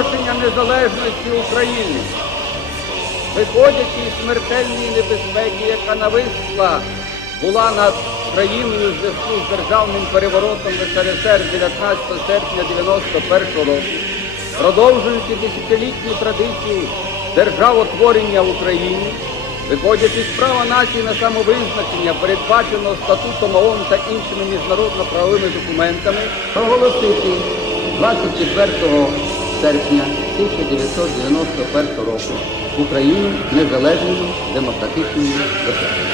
Проголошення незалежності України, виходячи із смертельної небезпеки, яка нависла була над країною в зв'язку з державним переворотом в СРСР 19 серпня 91 року, продовжуючи десятилітню традицію державотворення в Україні, виходячи з права нації на самовизначення, передбаченого статутом ООН та іншими міжнародно-правовими документами, проголосити 24 серпня 1991 року Україну незалежною демократичною державою.